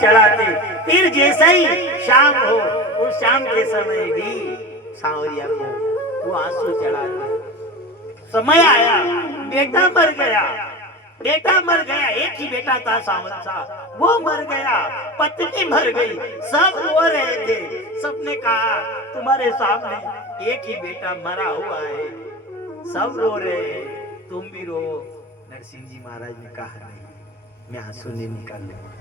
चढ़ाते। फिर जैसा ही शाम हो, उस शाम के समय भी सांवरिया को वो आंसू चढ़ाते। समय आया, बेटा मर गया, बेटा मर गया। एक ही बेटा था सांवल सा, वो मर गया। पत्नी मर गई, सब रो रहे थे। सबने कहा तुम्हारे सामने एक ही बेटा मरा हुआ है, सब रो रहे हैं, तुम भी रो। नरसिंह जी महाराज ने कहा नहीं, मैं आंसू नहीं निकालूंगा।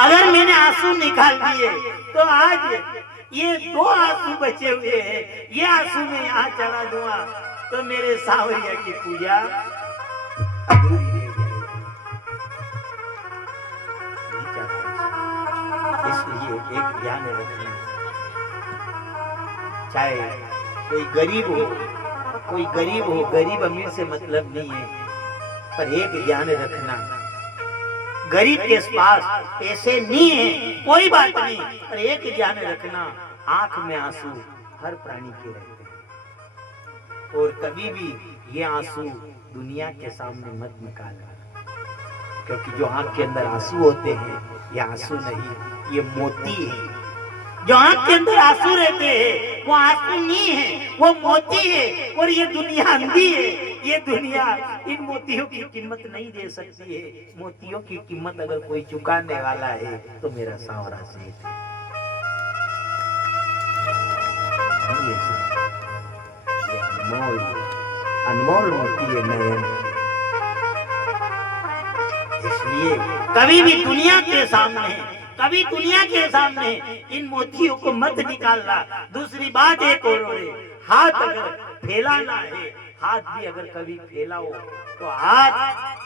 अगर मैंने आंसू निकाल दिए तो आज ये 2 आंसू बचे हुए हैं, ये आंसू मैं यहाँ चढ़ा दूंगा तो मेरे सांवरिया की पूजा अधूरी रह जाएगी। इसलिए एक ध्यान रखना, चाहे कोई गरीब हो, गरीब अमीर से मतलब नहीं है, पर एक ध्यान रखना, गरीब के पास पैसे नहीं है कोई बात नहीं, पर एक ध्यान रखना, आंख में आंसू हर प्राणी के रहते हैं। और कभी भी ये आंसू दुनिया के सामने मत निकालना, क्योंकि जो आंख के अंदर आंसू होते हैं ये आंसू नहीं, ये मोती है। जो आंख के अंदर आंसू रहते हैं वो आंसू नहीं है, वो मोती है। और ये दुनिया अंधी है, ये दुनिया इन मोतियों की कीमत नहीं दे सकती है। मोतियों की कीमत अगर कोई चुकाने वाला है तो मेरा सांवरा सेठ है। अनमोल अनमोल मोती है नयन। इसलिए कभी भी दुनिया के सामने इन मोतियों को मत निकालना। दूसरी बात एक और है, हाथ अगर फैलाना है, हाथ भी अगर कभी फैलाओ तो हाथ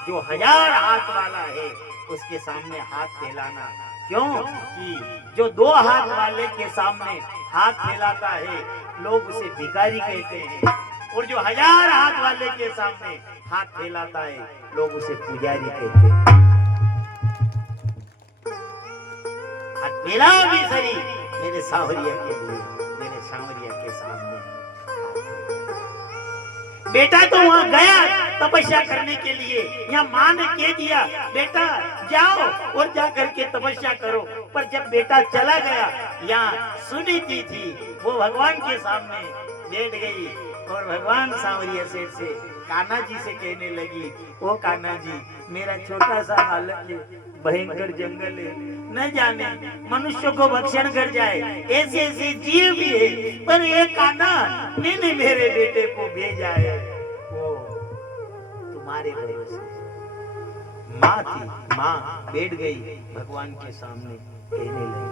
जो 1000 हाथ वाला है उसके सामने हाथ फैलाना। क्यों कि जो 2 हाथ वाले के सामने हाथ फैलाता है लोग उसे भिखारी कहते हैं, और जो 1000 हाथ वाले के सामने हाथ फैलाता है लोग उसे पुजारी कहते हैं। मिलाओ भी सही मेरे सांवरिया के लिए, मेरे सांवरिया के सामने। बेटा तो वहां गया तपस्या करने के लिए, यहाँ मां ने कह दिया बेटा जाओ और जा करके तपस्या करो, पर जब बेटा चला गया, यहाँ सुनीति थी वो भगवान के सामने बैठ गई और भगवान सांवरिया सेठ से कान्हा जी से कहने लगी, ओ कान्हा जी मेरा छोटा सा बालक है, भयंकर जंगल है, न जाने मनुष्य को भक्षण कर जाए, ऐसे ऐसे जीव भी है, पर एक कान्हा ने मेरे बेटे को भेजा है, वो तुम्हारे भरोसे। माँ थी, माँ बैठ गई भगवान के सामने कहने लगी,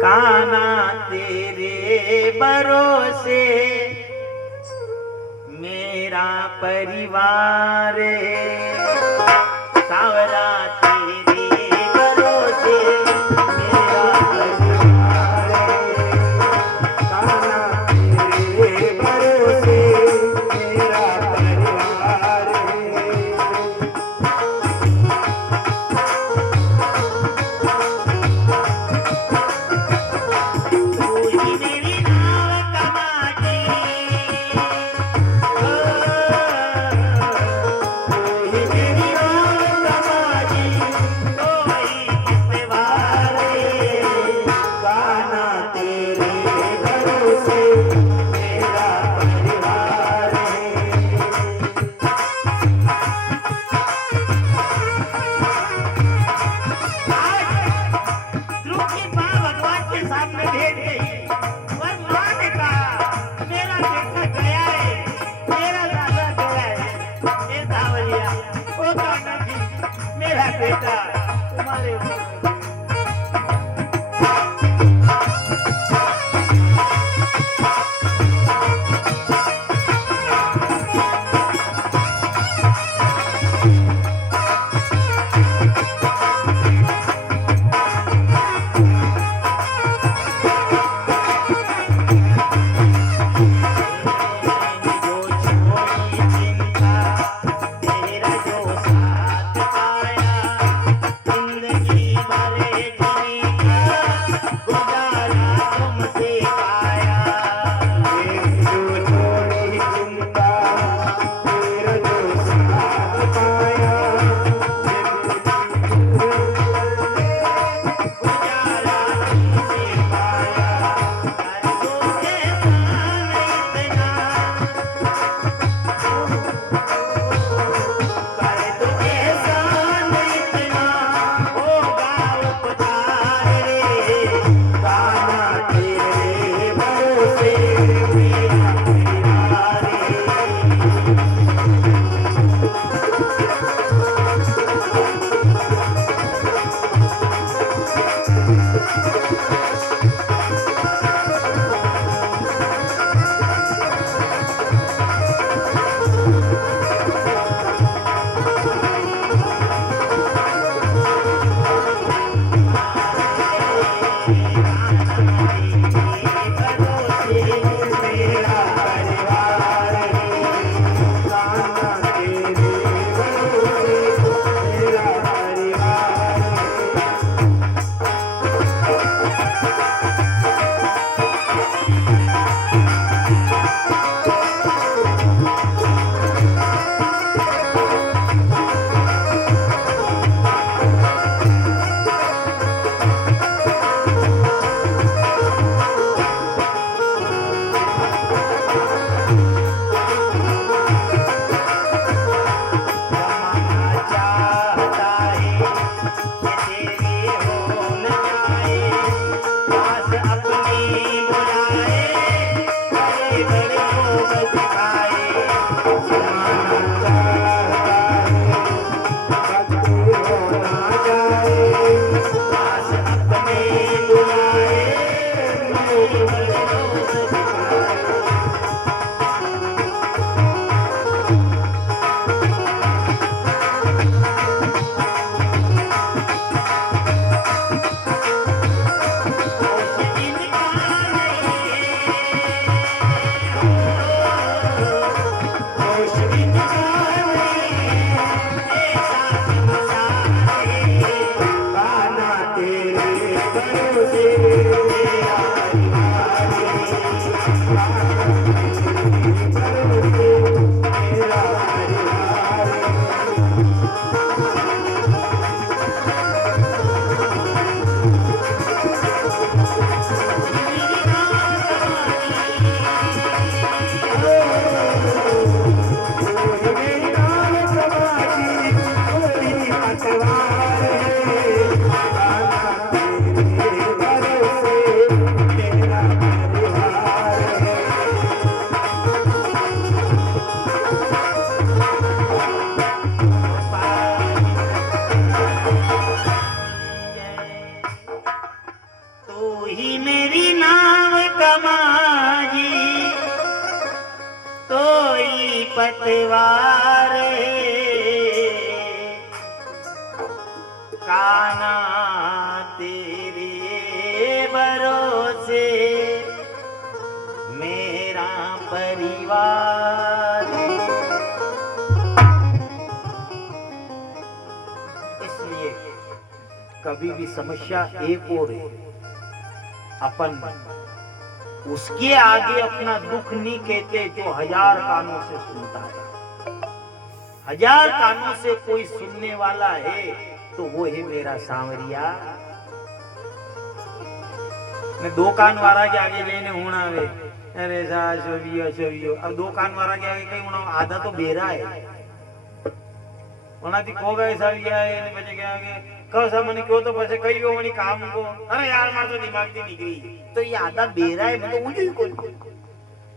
कान्हा तेरे भरोसे मेरा परिवार सांवरा बेटा तुम्हारे पतवारे काना तेरे भरोसे मेरा परिवार। इसलिए कभी भी समस्या एक और है, अपन उसके आगे अपना दुख नहीं कहते जो हजार कानों से सुनता है। हजार कानों से कोई सुनने वाला है तो वो है मेरा सांवरिया। मैं दो कान वाला के आगे लेने होना वे, अरे सोवियो। अब दो कान वाला के आगे कहीं होना, आधा तो बेरा है वनाती खो गए साविया એને પછી કે આગે કસ મને કયો તો પછી કઈ ગયો મની કામ કો, અરે यार मार तो दिमाग से निकली तो ये आधा बेरा है। मैं तो ऊंची कोई,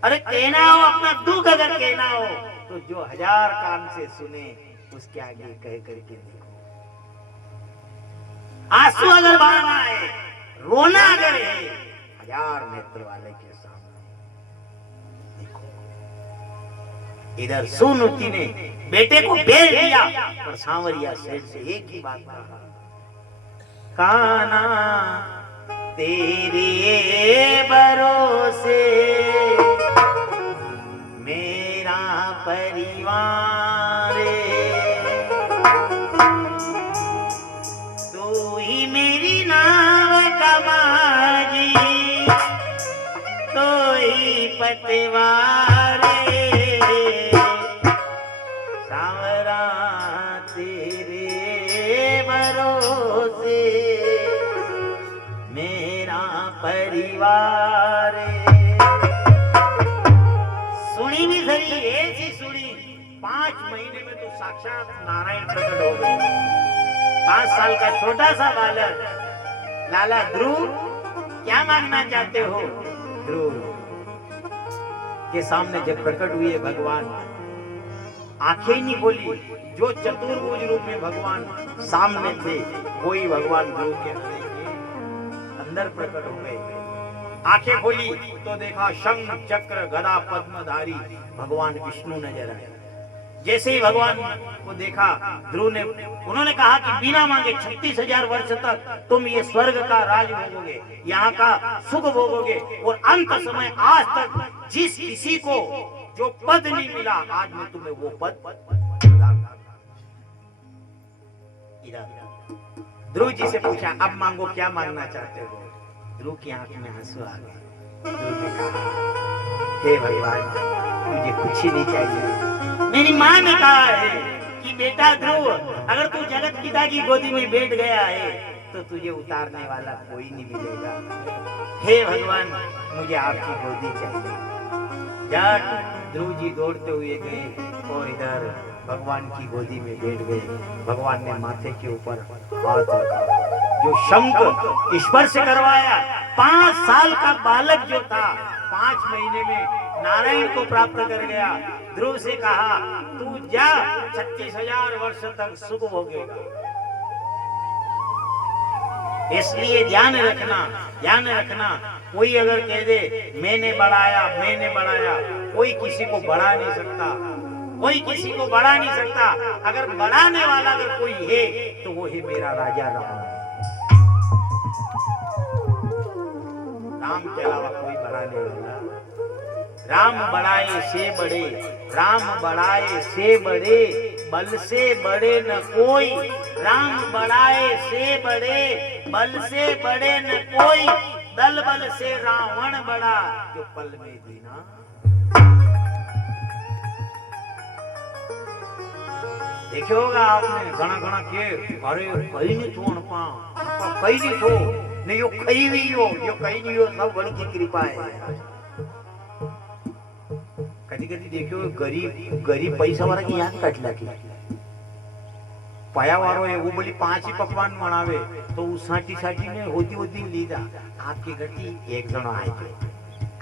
अरे कहना हो अपना दुख अगर कहना हो तो जो हजार कान से सुने उसके आगे कह करके देखो। आंसू अगर बहाना है, रोना अगर है, हजार नेत्र वाले के सामने देखो। इधर सुनुति ने बेटे को बेल दिया पर सांवरिया सेठ से एक ही बात कहा, काना तेरे भरोसे मेरा परिवार, तू ही मेरी नाव कमाजी, तो ही पतवार, सांवरा तेरे भरोसे मेरा परिवार। सुनी भी सही ऐसी सुनी, 5 महीने में तो साक्षात नारायण प्रकट हो गए। 5 साल का छोटा सा बालक, लाला ध्रुव क्या मांगना चाहते हो? ध्रुव के सामने जब प्रकट हुए भगवान, आंखें नहीं खोली, जो चतुर्भुज रूप में भगवान सामने थे वही भगवान ध्रुव के अंदर प्रकट हो गए। आंखें खोली तो देखा शंख चक्र गदा पद्मधारी भगवान विष्णु नजर आए। जैसे ही भगवान को देखा ध्रुव ने, उन्होंने कहा कि बिना मांगे 36,000 वर्ष तक तुम ये स्वर्ग का राज भोगोगे, यहाँ का सुख भोगोगे, और अंत समय आज तक जिस किसी को जो पद नहीं मिला आज मैं तुम्हें वो पद प्रदान करूंगा। ध्रुव जी से पूछा अब मांगो, क्या मांगना चाहते हो? ध्रुव की आंख में आंसू आ गए। ध्रुव ने कहा हे भगवान मुझे कुछ ही नहीं चाहिए। मेरी माँ ने कहा है कि बेटा ध्रुव अगर तू जगत पिता की गोदी में बैठ गया है तो तुझे उतारने वाला कोई नहीं मिलेगा। हे भगवान मुझे आपकी गोदी चाहिए। जब ध्रुव जी दौड़ते हुए गए और इधर भगवान की गोदी में बैठ गए। भगवान ने माथे के ऊपर हाथ रखा, जो शंख स्पर्श करवाया। 5 साल का बालक जो था 5 महीने में नारायण को प्राप्त कर गया। ध्रुव से कहा तू जा 36,000 वर्ष तक सुख भोगेगा। इसलिए ध्यान रखना कोई अगर कह दे मैंने बढ़ाया, कोई किसी को बढ़ा नहीं सकता, कोई किसी को बढ़ा नहीं सकता। अगर बढ़ाने वाला अगर कोई है तो वो है मेरा राजा राम। राम के अलावा कोई बढ़ाने वाला। राम बढ़ाए से बड़े, राम बढ़ाए से बड़े, बल से बड़े न कोई। राम बढ़ाए से बड़े, बल से बड़े न कोई। दल बल से रावण बड़ा, जो पल में दीना। देखियो होगा आपने घना के अरे कहीं नहीं छो कहीं नहीं छो नहीं, यो कहीं भी हो, यो कहीं नहीं हो, सब बड़ी की कृपा है। कधी देखियो गरीब पैसा वाला की याद काटला की पाया वारो है वो बोली 5 ही पकवान बनावे तो साठी ने होती लीधा। आपके घर की एक जनो आए थे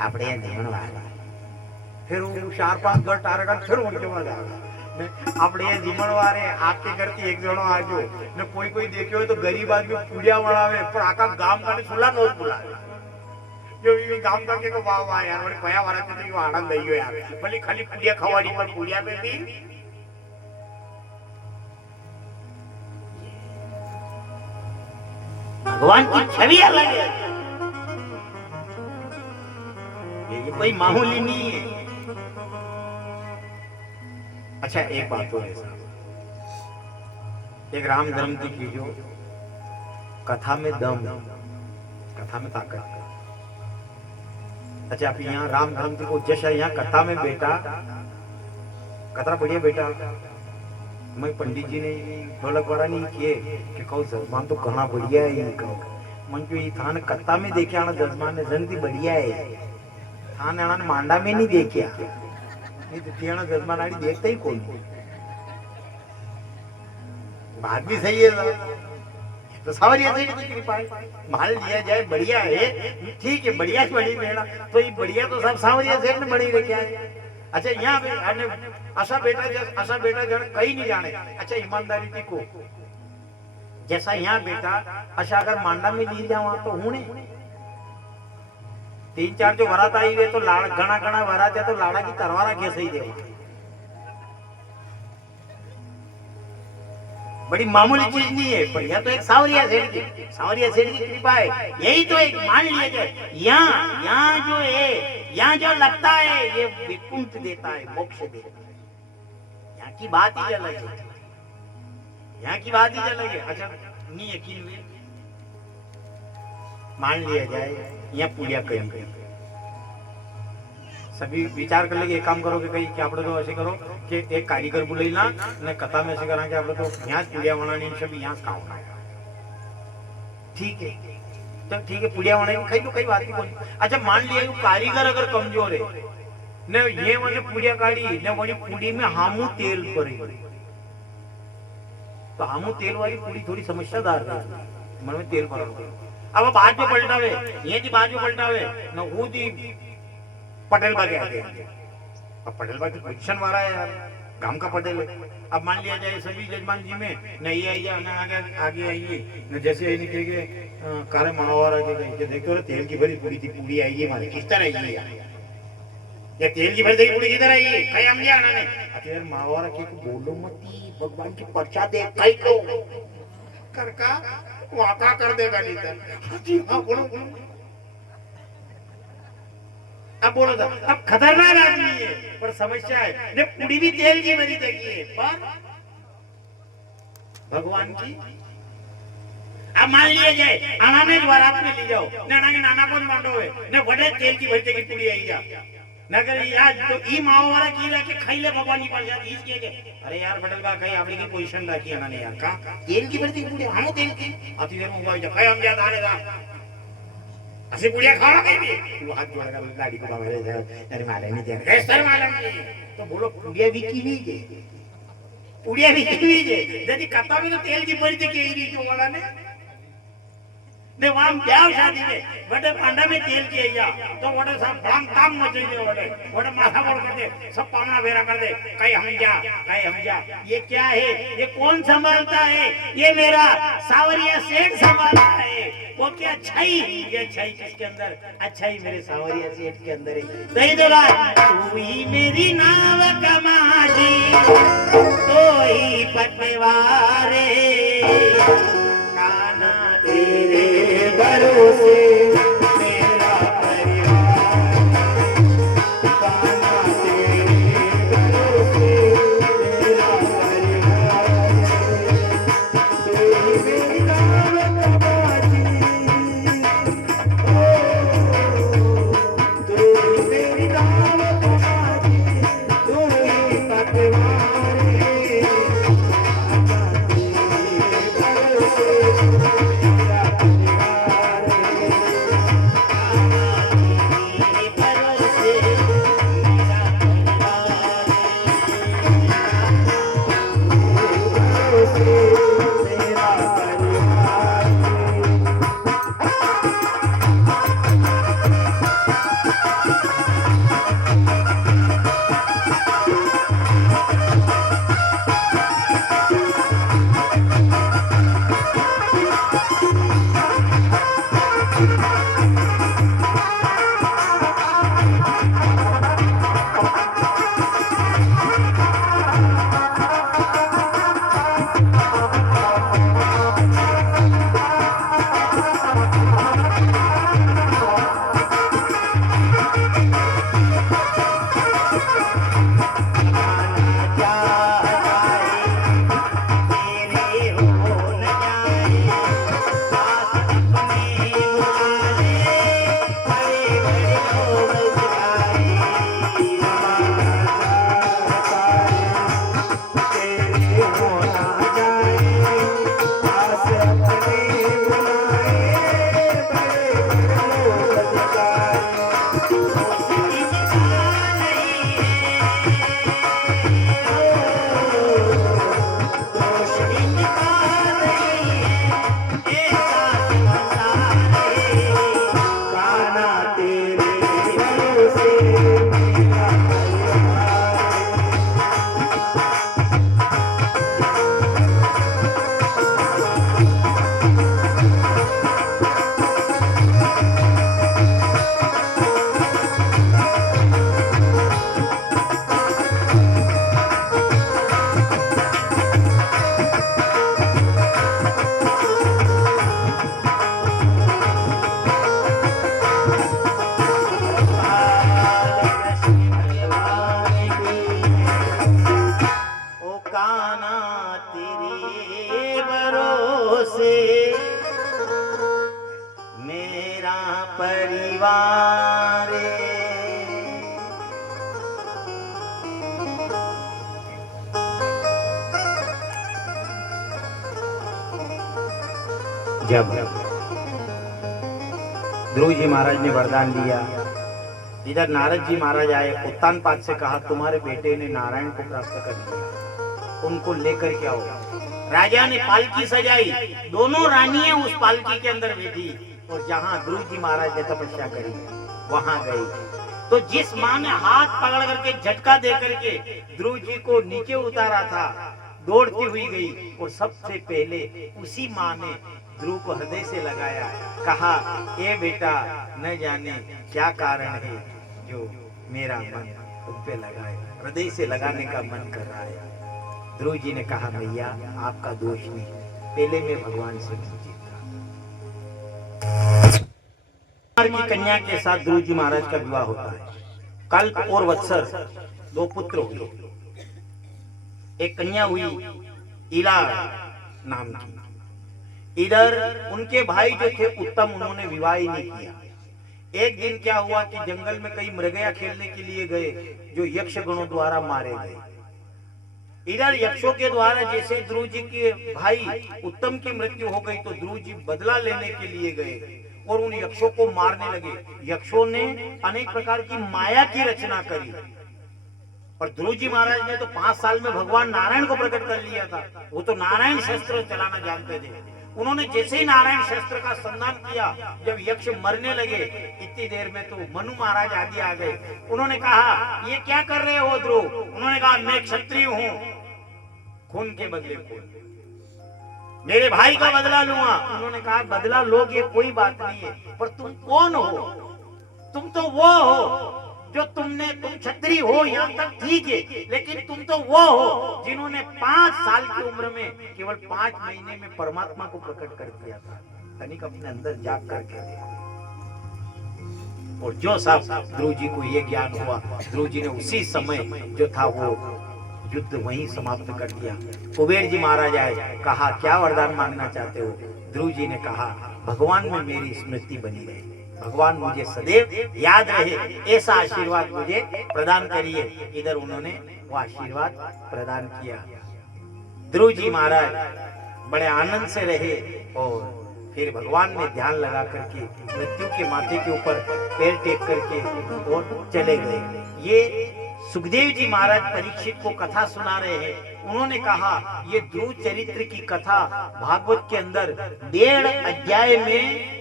આપણે ત્યાં જમણવા फिर वो 4-5 घर टारगा फिर उनके बाद આપણે यहाँ જમણવારે आपके घर की एक जनो आजो ने कोई देखियो तो गरीब आदमी पूजा बनावे पर आका गाम का सुला नो बुलावे। जो ये गांव का के को वाह वाह यार वरी पया वाला तो यो आनंद आई यार भले खाली पुड़िया खवाड़ी पर पुड़िया में भी भगवान की छवि अलग है। ये कोई मामूली नहीं है। अच्छा एक बात और है साहब, एक राम धर्म की जो कथा में दम, कथा में ताकत। अच्छा आप यहाँ राम धर्म को जैसा यहाँ कथा में बेटा कतरा बढ़िया बेटा मैं पंडित जी ने ढोलक वाला नहीं किए कि कहूँ जजमान तो कहना बढ़िया है ये कहो मन जो ये थान कथा में देखे आना जजमान ने जन बढ़िया है थान आना मांडा में नहीं देखे ये तो जजमान आड़ी देखता ही कौन बात भी सही है तो सावरिया से कृपा मान लिया जाए बढ़िया है ठीक है बढ़िया से बड़ी बेड़ा तो ये बढ़िया तो सब सावरिया सेठ ने बड़ी रखा है। अच्छा यहाँ पे असा बेटा जन कहीं नहीं जाने। अच्छा ईमानदारी थी को जैसा यहाँ बेटा अच्छा अगर मांडा में ली जावा तो हूं 3-4 जो वरात आई गए तो लाड़ घना घना वरात है तो लाड़ा की तरवारा कैसे ही देवा बड़ी मामूली चीज नहीं है पर यह तो एक सावरिया सेठ की कृपा है। यही तो एक मान लिया जाए यहाँ जो है यहाँ जो लगता है ये विकुंठ देता है मोक्ष देता है। यहाँ की बात ही अलग है यहाँ की बात ही अलग है। अच्छा नहीं यकीन में मान लिया जाए यहाँ पूजा करेंगे सभी विचार कर लेंगे एक काम करो कि कहीं कि आप तो ऐसे करो कि एक कारीगर बुलाई ना ने कथा में ऐसे करा कि आप तो यहाँ पूजा बनानी सब यहाँ काम ठीक है तो ठीक है पूजा बनानी कहीं तो कई बात नहीं कोई। अच्छा मान लिया कारीगर अगर कमजोर है ने ये मैंने पूजा काढ़ी ने वही पूड़ी में हामू तेल पड़े तो हामू तेल वाली पूड़ी थोड़ी समस्यादार है मन में तेल पड़ा अब बाद में पलटावे ये जी बाद में पलटावे न वो दी पटेल बागे आगे अब पटेल बागे पोजीशन वाला है यार गांव का पटेल है। अब मान लिया जाए सभी जजमान जी में नहीं आइए आगे आगे आइए न जैसे आई निकले के कारे मनोहर के देखते हो तेल की भरी पूरी आई है मारे किस तरह आई है या तेल की भरी पूरी किधर आई है कहीं हम जाना नहीं यार मनोहर के बोलो मत भगवान की पर्चा दे कई को करका वाका कर देगा नहीं हाँ बोलो अब बोलो था अब खतरनाक आदमी है पर समस्या है ने पूरी भी तेल की भरी देखी है पर भगवान की अब मान लिया जाए आना में बारात में ले जाओ नाना के नाना को मांडो है ने बड़े तेल की भरी की पूरी आई जा नगर यार तो ई माओ वाला की रखे खाइले भगवान की प्रसाद इस के अरे यार बटल बा कहीं आपने की पोजीशन रखी है ना यार का तेल की भरी पूरी हम तेल की अति देर में जा कहीं हम जा दाने दा ऐसे पुड़िया खाना कहीं भी वो हाथ जोड़ेगा गाड़ी को बाबा ले जाए अरे मारे नहीं दे कैसे सर मालूम तो बोलो पुड़िया बिकी भी के पुड़िया बिकी भी जे यदि कथा में तो तेल की भरी थी के ही जो वाला ने वहां ब्याह शादी में बड़े पांडा में तेल की आया तो बड़े सब भांग काम मचे दे बड़े माथा बोल कर दे सब पावना फेरा कर दे कहीं हम जा ये क्या है ये कौन संभालता है ये मेरा सावरिया सेठ संभालता है वो क्या अच्छाई ये अच्छाई किसके अंदर अच्छाई मेरे सावरिया सेठ के अंदर है सही दोला तू ही मेरी नाव कमाजी तो ही पटवारे काना तेरे भरोसे मेरा परिवार काना तेरे भरोसे मेरा परिवार तू मेरी नाव कमाजी तू मेरी नाव कमाजी तू ही पटवारे परिवारे। जब ध्रुव जी महाराज ने वरदान दिया, इधर नारद जी महाराज आए, उत्तानपाद से कहा तुम्हारे बेटे ने नारायण को प्राप्त कर लिया, उनको लेकर के आओ। राजा ने पालकी सजाई, दोनों रानियां उस पालकी के अंदर बैठी और जहां ध्रुव जी महाराज ने तपस्या करी वहां गई। तो जिस माँ ने हाथ पकड़ करके झटका दे करके ध्रुव जी को नीचे उतारा था, दौड़ती हुई गई और सबसे पहले उसी माँ ने ध्रुव को हृदय से लगाया, कहा ए बेटा न जाने क्या कारण है जो मेरा मन तुम पे लगाए, हृदय से लगाने का मन कर रहा है। ध्रुव जी ने कहा भैया आपका दोष नहीं, पहले मैं भगवान से पूछता की कन्या के साथ ध्रुव जी महाराज का विवाह होता है। कल्प और वत्सर दो पुत्र हुए, एक कन्या हुई इला नाम की। इधर उनके भाई जो थे उत्तम, उन्होंने विवाह ही नहीं किया। एक दिन क्या हुआ कि जंगल में कई मृगया खेलने के लिए गए जो यक्ष गणों द्वारा मारे गए। इधर यक्षों के द्वारा जैसे ध्रुव जी के भाई उत्तम की मृत्यु हो गई तो ध्रुव जी बदला लेने के लिए गए और उन यक्षों को मारने लगे। यक्षों ने अनेक प्रकार की माया की रचना करी और ध्रुव जी महाराज ने तो 5 साल में भगवान नारायण को प्रकट कर लिया था। वो तो नारायण शस्त्र चलाना जानते थे। उन्होंने जैसे ही नारायण शस्त्र का संधान किया, जब यक्ष मरने लगे इतनी देर में तो मनु महाराज आदि आ गए। उन्होंने कहा ये क्या कर रहे हो ध्रुव? उन्होंने कहा मैं क्षत्रिय हूँ, खून के बदले खून, मेरे भाई का बदला लूंगा। उन्होंने कहा बदला लोगे कोई बात नहीं है, पर तुम कौन हो? तुम तो वो हो जो तुम क्षत्रिय हो, यहाँ तक ठीक है, लेकिन तुम तो वो हो जिन्होंने 5 साल की उम्र में केवल 5 महीने में परमात्मा को प्रकट कर दिया था। तनिक अपने अंदर जाग करके देखो। और जो साहब ध्रुव जी को ये ज्ञान हुआ, ध्रुव जी ने उसी समय जो था वो युद्ध वहीं समाप्त कर दिया। कुबेर जी महाराज आए, कहा क्या वरदान मांगना चाहते हो? ध्रुव जी ने कहा भगवान में मेरी स्मृति बनी रहे, भगवान मुझे सदैव याद रहे, ऐसा आशीर्वाद मुझे प्रदान करिए। इधर उन्होंने वो आशीर्वाद प्रदान किया। ध्रुव जी महाराज बड़े आनंद से रहे और फिर भगवान ने ध्यान लगा करके मृत्यु के माथे के ऊपर पैर टेक करके और चले गए। ये सुखदेव जी महाराज परीक्षित को कथा सुना रहे हैं। उन्होंने कहा ये ध्रुव चरित्र की कथा भागवत के अंदर 1.5 अध्याय में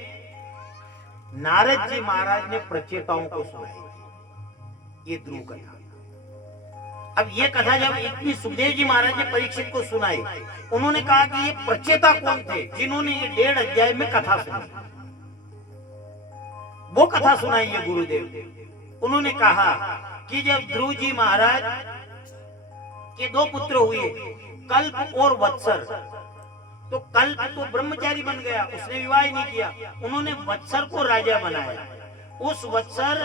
नारद जी महाराज ने प्रचेताओं को सुनाई, ये ध्रुव कथा। अब ये कथा जब इतनी सुखदेव जी महाराज ने परीक्षित को सुनाई, उन्होंने कहा कि ये प्रचेता कौन थे जिन्होंने ये 1.5 अध्याय में कथा सुनाई? वो कथा सुनाई है गुरुदेव। उन्होंने कहा कि जब ध्रुव जी महाराज के 2 पुत्र हुए, कल्प और वत्सर, तो कल्प तो ब्रह्मचारी बन गया, उसने विवाह ही नहीं किया। उन्होंने वत्सर को राजा बनाया। उस वत्सर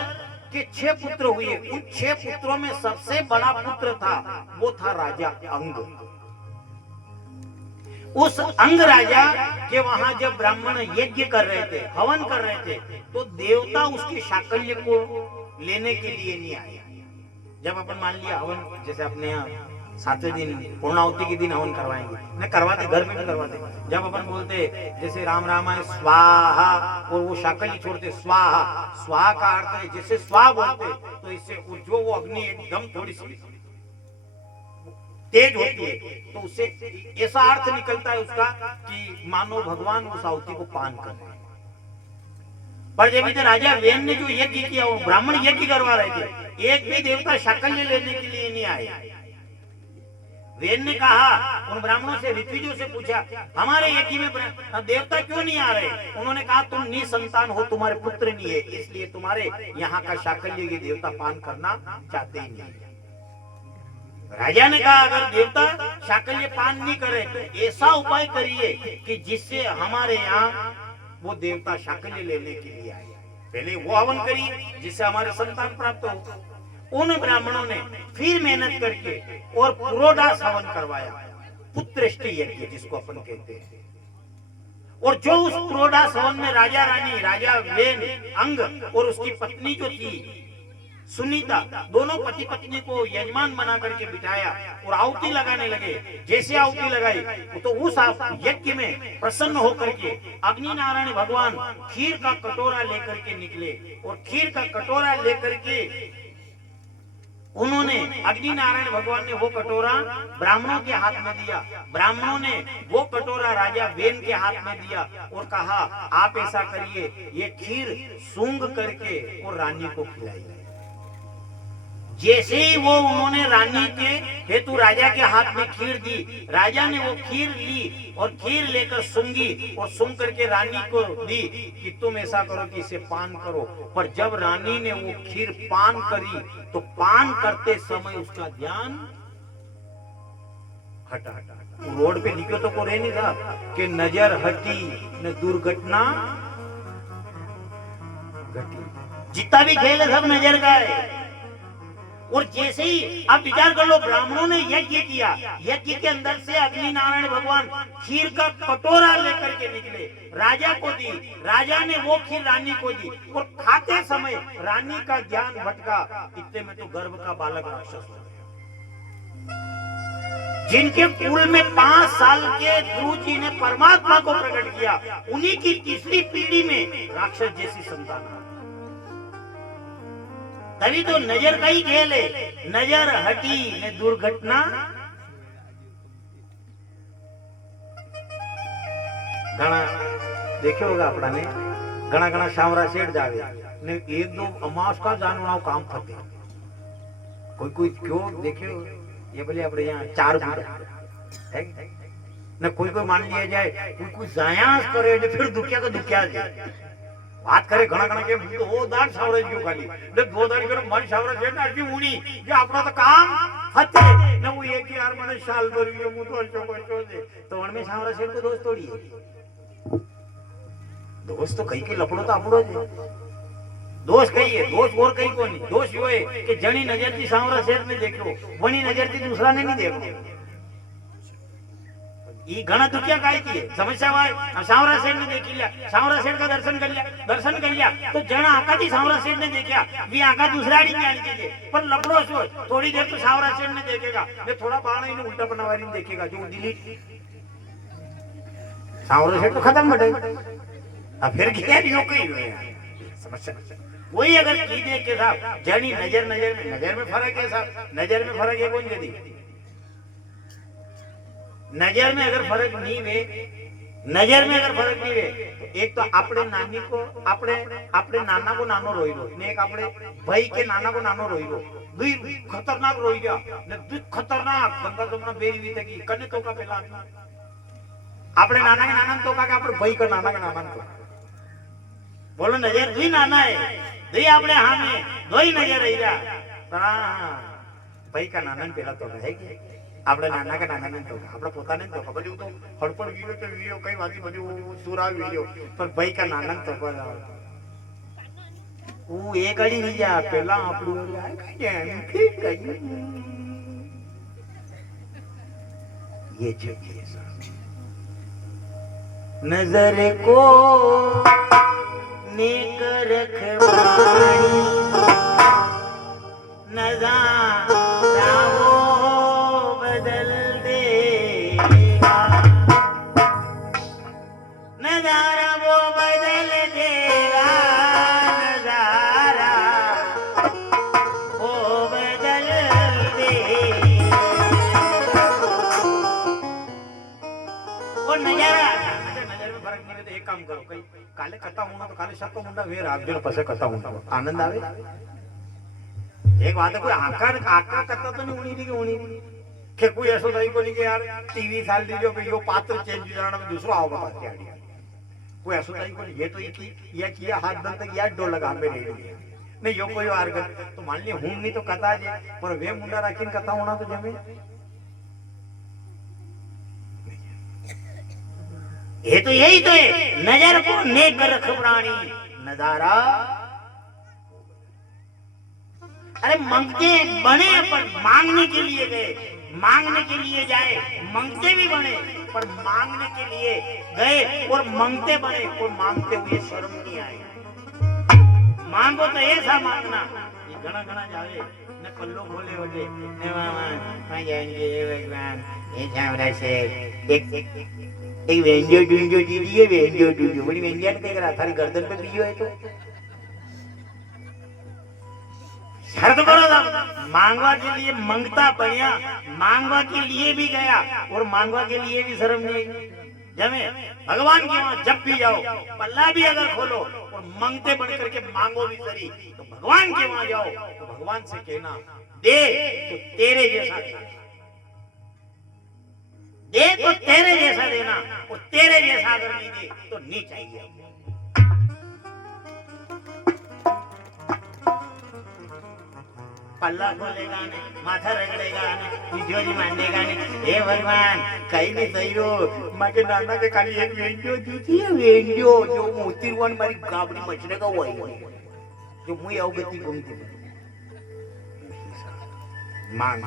के 6 पुत्र हुए। उन 6 पुत्रों में सबसे बड़ा पुत्र था, वो था राजा अंग। उस अंग राजा के वहां जब ब्राह्मण यज्ञ कर रहे थे, हवन कर रहे थे, तो देवता उसके शाकल्य को लेने के लिए नहीं आया। जब अपन मान लिया हवन, जैसे अपने यहाँ 7वें दिन पूर्णाहुति के दिन हवन करवाएंगे, न करवाते, घर में भी करवाते। जब अपन बोलते जैसे राम रामाय स्वाहा और वो शाकल्य छोड़ते स्वाहा, स्वाहा का अर्थ है जैसे स्वाहा बोलते तो इससे जो वो अग्नि एकदम थोड़ी सी तेज होती है, तो उससे ऐसा अर्थ निकलता है उसका कि मानो भगवान उस आहुति को पान कर रहे हैं। पर जब इधर राजा वेन ने जो यज्ञ किया, वो ब्राह्मण यज्ञ करवा रहे थे, एक भी देवता शाकल्य लेने के लिए नहीं आए। वेन ने कहा उन ब्राह्मणों से, ऋत्विजों से पूछा हमारे यज्ञ में देवता क्यों नहीं आ रहे? उन्होंने कहा तुम निसंतान हो, तुम्हारे पुत्र नहीं है, इसलिए तुम्हारे यहाँ का शाकल्य ये देवता पान करना चाहते ही नहीं। राजा ने कहा अगर देवता शाकल्य पान नहीं करे तो ऐसा उपाय करिए कि जिससे हमारे यहाँ वो देवता शाकल्य लेने के लिए आए। पहले वो हवन करिए जिससे हमारे संतान प्राप्त हो। उन ब्राह्मणों ने फिर मेहनत करके और पुरोडास हवन करवाया, पुत्रष्टि यज्ञ जिसको अपन कहते हैं। और जो उस क्रोड़ा सवन में राजा रानी, राजा वेन अंग और उसकी पत्नी जो थी सुनीता, दोनों पति पत्नी को यजमान बना करके बिठाया और आहुति लगाने लगे। जैसे आहुति लगाई तो उस यज्ञ में प्रसन्न होकर के अग्नि नारायण भगवान खीर का कटोरा लेकर के निकले और खीर का कटोरा लेकर के उन्होंने, अग्नि नारायण भगवान ने वो कटोरा ब्राह्मणों के हाथ में दिया, ब्राह्मणों ने वो कटोरा राजा वेन के हाथ में दिया और कहा आप ऐसा करिए, ये खीर सूंघ करके और रानी को खिलाइए। जैसे ही वो उन्होंने रानी के हेतु राजा के हाथ में खीर दी, राजा ने वो खीर ली और खीर लेकर सूंघी और सूंघ करके रानी को दी कि तुम ऐसा करो कि इसे पान करो। पर जब रानी ने वो खीर पान करी तो पान करते समय उसका ध्यान हटा। रोड पे लिखो तो कोई नहीं था कि नजर हटी न दुर्घटना घटी। जितना भी खेल है सब नजर का है। और जैसे ही आप विचार कर लो, ब्राह्मणों ने यज्ञ किया, यज्ञ के अंदर से अग्नि नारायण भगवान खीर का कटोरा लेकर के निकले, राजा को दी, राजा ने वो खीर रानी को दी और खाते समय रानी का ज्ञान भटका। इतने में तो गर्भ का बालक राक्षस हो गया। जिनके कुल में 5 साल के ध्रुव जी ने परमात्मा को प्रकट किया, उन्हीं की तीसरी पीढ़ी में राक्षस जैसी संतान। तभी तो नजर का ही खेल है, नजर हटी ने दुर्घटना घना देखे होगा अपना ने घना घना शामरा सेठ जावे ने 1-2 अमास का जानवराव काम थके। कोई क्यों देखे ये बोले अपने यहाँ 4 बूढ़ा है न, कोई मान लिया जाए, कोई जायास करे फिर दुखिया का दुखिया जाए बात करे घना घना के वो दाड़ सावरे क्यों खाली ने 2 दाड़ करो मन सावरे છે ને આટલી ઊણી જે આપણો તો કામ હતે ને હું એક યાર મને સાલ ભર ગયો હું તો ચોકો છે તો વણ મે સાવરે છે તો દોસ્ત તોડીએ दोस्त तो कई के लपड़ो तो आपड़ो है। दोस्त कही है, दोस्त और कई को नहीं। दोस्त यो है कि जनी नजर थी सांवरा शेर ने देख लो, वनी नजर थी दूसरा ने नहीं देखो। ये घना दुखिया काय थी समस्या वाय सांवरा शेर ने देख लिया, सांवरा शेर का दर्शन कर लिया तो जना आका थी सांवरा शेर ने देखा, वी आका दूसरा नहीं जानी चाहिए। पर लपड़ो सो थोड़ी देर तो सांवरा शेर ने देखेगा, ने थोड़ा बाण इन्हें उल्टा बनावारी ने देखेगा, जो डिलीट सांवरा शेर तो खत्म बटे। अब फिर क्या यो कहीं समस्या वही अगर की दे के साहब जनी नजर में फर्क है साहब, नजर में फर्क है कौन कदी नजर में अगर फर्क नहीं वे, नजर में अगर फर्क नहीं वे तो एक तो अपने नानी को अपने नाना को नानो रोई लो ने, एक अपने भाई के नाना को नानो रोई लो, दुई खतरनाक रोई गया ने, दुई खतरनाक गंगा जमुना बेरी भी तकी कने तो का पहला अपने नाना के नाना तो का अपने भाई का नाना के नाना तो बोलो नजर दुई नाना है, दुई अपने हाँ में दोई नजर रही जा भाई का नाना पहला तो है कि આપણે નાના કે નાના ને તો આપણે પોતાને તો ખબર તો હડપડ ગયો તો વીડિયો કઈ વાતી બધું સુરા વીડિયો પર ભાઈ કા નાના તો પર હું એક અડી ની જા પહેલા આપણું કઈ એમ ઠીક કઈ ये चाहिए नजर को नेक रखवानी नजारा वो बदल देगा, नजारा वो बदल देगा, नजारा वो बदल देगा। वो नजारा नजर में फर्क नहीं तो एक काम करो, कहीं काले कथा होना तो काले शक मुंडा वे रात दिन पसे कथा होना आनंद आवे। एक बात है कोई आका करता तो नहीं उड़ी की कि कोई ऐसा नहीं को नहीं कि यार टीवी साल दीजिए कि यो पात्र चेंज कराना में दूसरा आओ बता के आड़ी कोई ऐसा नहीं को ये तो ये किया हाथ दल तक यार डो लगा में नहीं यो कोई वार कर तो मान लिया हूं नहीं तो कथा जे पर वे मुंडा राखीन कथा होना तो जमे ये तो यही तो है नजर को नेक रखवानी नजारा। अरे मंगते बने पर मांगने के लिए गए, मांगने के लिए जाए, मंगते भी बने पर मांगने के लिए गए और मांगते बने और मांगते हुए शर्म नहीं आई। मांगो तो ऐसा मांगना ये घना घना जावे ने कल्लो खोले वटे ने मां जाएंगे भगवान ये छावरा से एक वेंजो डूंजो दीजिए वेंजो डूंजो बड़ी वेंजिया ने कह रहा थारी गर्दन पे बीजो है तो शर्त करो था मांगवा के लिए मांगता बढ़िया मांगवा के लिए भी गया और मांगवा के लिए भी शर्म नहीं जमे भगवान के वहां जब भी जाओ पल्ला भी अगर खोलो और मांगते बढ़ करके मांगो भी सही तो भगवान के वहां जाओ तो भगवान से कहना दे तो तेरे जैसा दे तो तेरे जैसा देना और तेरे जैसा अगर नहीं दे तो नहीं चाहिए। पल्ला खोलेगा ने माथा रगड़ेगा ने तिजोरी मांडेगा ने हे भगवान कहीं नहीं सही रो माके नाना के खाली एक वेंजो दीजिए है वेंजो जो मोती वन मारी गाबड़ी मचने का वही जो मुई अवगति घूमती मांग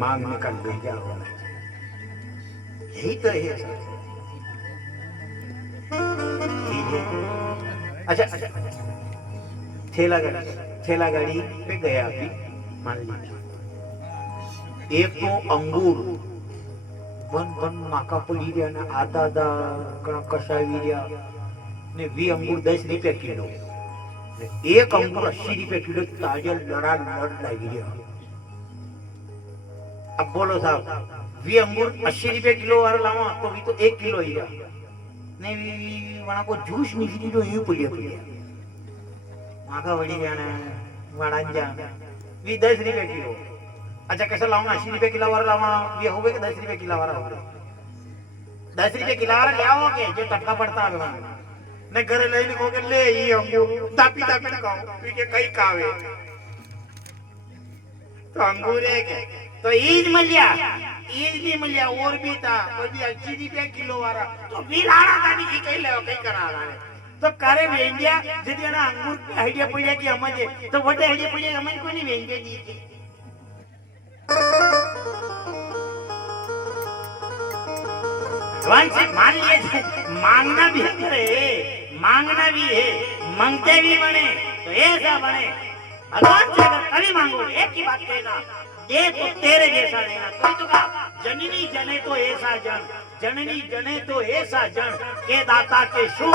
मांगने का बेजा होना यही तो है अच्छा ठेला गाड़ी पे गया अभी मान लीजिए एक तो अंगूर वन वन माका पली रहा ना आधा आधा कशा ने 20 अंगूर 10 रुपया किलो ने एक अंगूर 80 रुपया किलो ताजा लड़ा लड़ लगी रहा। अब बोलो साहब 20 अंगूर 80 रुपया किलो वाला लावा तो भी तो 1 किलो ही रहा नहीं वहां को जूस निकली तो यूं पुलिया पुलिया माका वड़ी जाना वड़ा जाना भी 10 रुपया किलो। अच्छा कैसे लाऊंगा 80 रुपया किलो वाला लावा ये हो गए कि 10 रुपया किलो वाला हो गए 10 रुपया किलो वाला ले आओगे जो टटका पड़ता है वहां ने घरे लઈને को के ले ये अंगूर तापी तापी खाओ पी के कई खावे तो अंगूर है तो ईज मिलिया ईज भी मिलिया और भी था कोई भी 80 रुपया किलो वाला तो भी लाना था नहीं कहीं ले कहीं करा रहा है तो करे वेंडिया जदी ना अंगूर पे आइडिया पड़िया कि हमजे तो वटे आइडिया पड़िया हमन को नहीं वेंडिया दी भगवान से मान लिए मांगना भी है मांगना भी है मांगते भी बने तो ऐसा बने भगवान से अगर कभी मांगो एक ही बात कहना दे तो तेरे जैसा देना कोई तो कहा जननी जने तो ऐसा जन जननी जने तो ऐसा जन के दाता के शु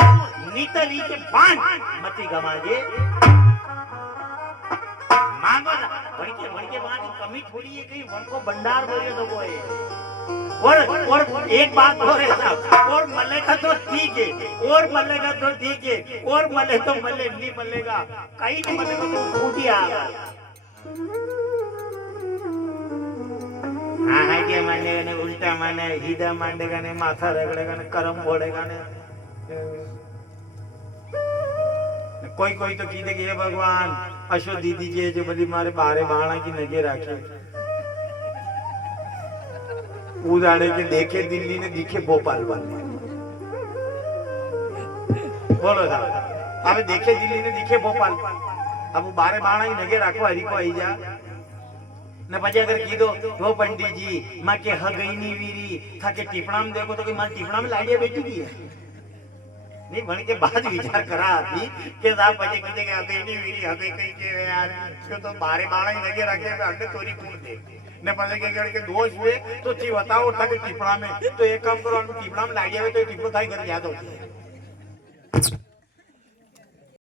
नीतली के बाण मती गमाजे मांगो ना बड़के बाण कमी थोड़ी है कहीं वन को भंडार बोलिए तो वो है और एक बात हो रही साहब और मलेगा तो ठीक है और मलेगा तो ठीक है और मले तो मले नहीं मलेगा कहीं नहीं मलेगा तो फूटी आगा हाँ आइडिया मांडेगा ने उल्टा माने हीदा मांडेगा ने माथा रगड़ेगा ने करम बोलेगा ने कोई कोई तो कीधे कि हे भगवान अशो दीदी जी जो बली मारे बारे बाणा की नजर राखे उदाड़े के देखे दिल्ली ने दिखे भोपाल वाले बोलो साहब अब देखे दिल्ली ने दिखे भोपाल अब वो बारे बाणा की नजर राखो हरी को आई जा ने પછી अगर कीधो वो पंडित जी मां के हगई नी वीरी था के टिपणा में देखो तो कि मां टिपणा में लाडिया बैठी की है नहीं भण के बाद विचार करा थी के साहब પછી कीधे के हगई नी वीरी हगई कहीं के यार क्यों तो बारे बाणा ही लगे रखे पे अंडे तोरी कूड़ दे ने પછી के दोष हुए तो ची बताओ था के टिपणा में तो एक काम करो टिपणा में लाडिया में तो टिपणो थाई घर याद होती है